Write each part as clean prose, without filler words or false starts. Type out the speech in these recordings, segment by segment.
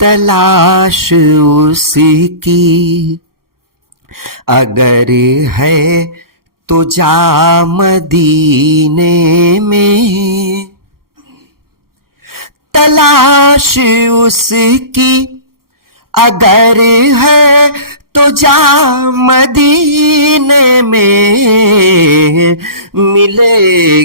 تلاش اس کی اگر ہے تو جا مدینے میں، تلاش اس کی اگر ہے تو جا مدینے میں، ملے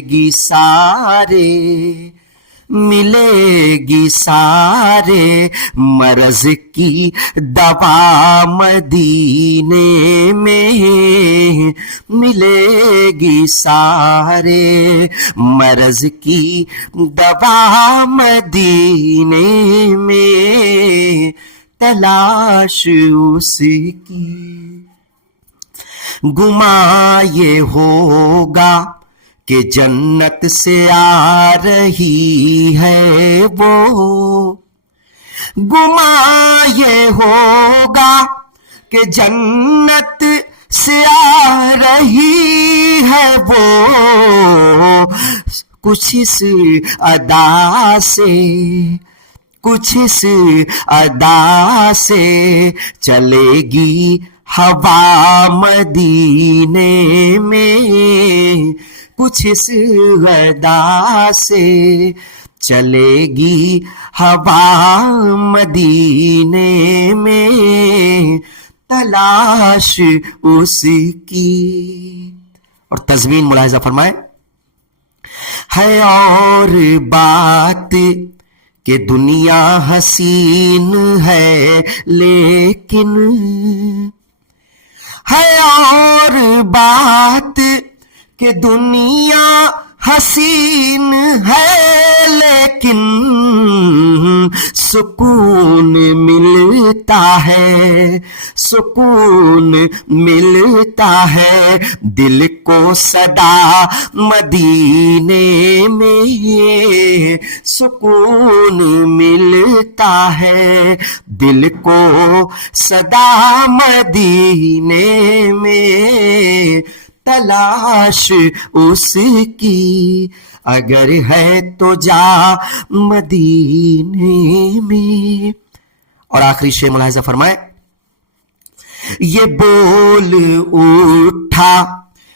گی سارے مرض کی دوا مدینے میں، ملے گی سارے مرض کی دوا مدینے میں، تلاش اس کی۔ گمان یہ ہوگا کہ جنت سے آ رہی ہے وہ، گمان یہ ہوگا کہ جنت سے آ رہی ہے وہ، کچھ اس ادا سے چلے گی ہوا مدینے میں، کچھ اس ادا سے چلے گی ہوا مدینے میں، تلاش اس کی۔ اور تضمین ملاحظہ فرمائیں، ہے اور بات کہ دنیا حسین ہے لیکن، ہے اور بات کہ دنیا حسین ہے لیکن، سکون ملتا ہے دل کو صدا مدینے میں، سکون ملتا ہے دل کو صدا مدینے میں، تلاش اس کی اگر ہے تو جا مدینے میں۔ اور آخری شے ملاحظہ فرمائے، یہ بول اٹھا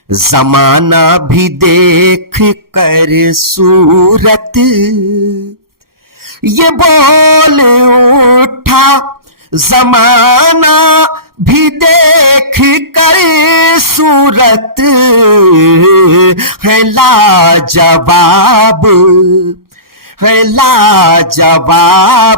زمانہ بھی دیکھ کر صورت، یہ بول اٹھا زمانہ بھی دیکھ کر صورت، ہے لاجواب